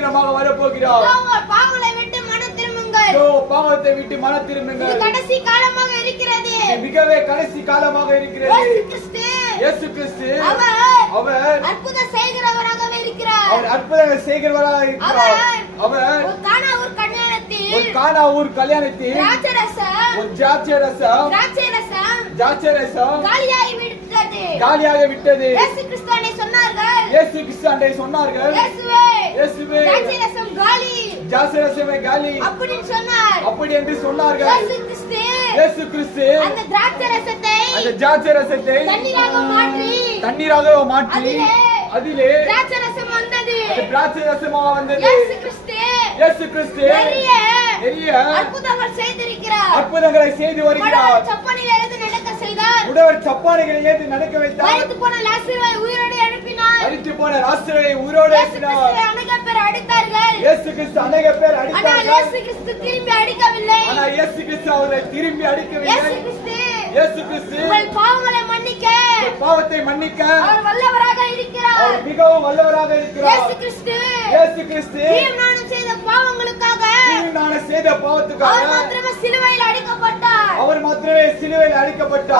சீக்கிரமாக வரப்போகிறார். பாவங்களை விட்டு மனம் திரும்புங்கள். பாவத்தை விட்டு கடைசி காலமாக இருக்கிறது. மிகவே கடைசி காலமாக இருக்கிறது. இயேசு கிறிஸ்து இயேசு கிறிஸ்து அவர் அற்புதம் செய்கிறவராகவே இருக்கிறார். அவர் அற்புதங்கள் செய்கிறவராக இருக்கிறார். அவர் காணா ஒரு கல்யாணத்தில் ஒரு ஊர் கல்யாணத்தில் திராட்சரசம் ஒரு ஜாச்சரசம் திராட்சரசம் ஜாச்சரசம் காலியாகி விட்டது. காலியாக விட்டது. இயேசு கிறிஸ்துவனை சொன்னார்கள். இயேசு கிறிஸ்து அன்றை சொன்னார்கள். இயேசுவே. திராட்சரசம் காலி ஜாச்சரசமே காலி அப்படின்னு சொன்னார். அப்படி என்று சொன்னார்கள். இயேசு கிறிஸ்து. இயேசு கிறிஸ்து. அந்த திராட்சரசத்தை அந்த ஜாச்சரசத்தை தண்ணீராக மாற்றி தண்ணீராக மாற்றி அதிலே திராட்சரசம் வந்தது. அந்த திராட்சரசமாக வந்தது. இயேசு கிறிஸ்து இயேசு கிறிஸ்து நிறைய நிறைய அற்புதங்கள் செய்திருக்கிறார். அற்புதங்களை செய்து வருகிறார். சப்பனில் இருந்து நடக்க செய்தார். உடவர் சப்பானைகளை ஏற்றி நடக்க வைத்தார். மரித்து போன லாசருவை உயிரோடு எழுப்பினார். அடித்து போன ராஸ்தரை உயிரோடு இயேசு கிறிஸ்துவை அநேக பேர் அடித்தார்கள். கிறிஸ்து ஆனால் இயேசு கிறிஸ்து திரும்பி அடிக்கவில்லை. ஆனா இயேசு கிறிஸ்து அவரை திரும்பி இயேசு அடிக்கவில்லை. கிறிஸ்து இயேசு கிறிஸ்து உங்கள் பாவங்களை மன்னிக்க. பாவத்தை மன்னிக்க. அவர் வல்லவராக இருக்கிறார். அவர் மிகவும் வல்லவராக இருக்கிறார். இயேசு கிறிஸ்து இயேசு கிறிஸ்து நானும் செய்த பாவங்களுக்காக நான் செய்த அவர் பாவத்துக்காக மாத்திரமே சிலுவையில் அடிக்கப்பட்டார். அவர் மாத்திரமே சிலுவையில் அடிக்கப்பட்டார்.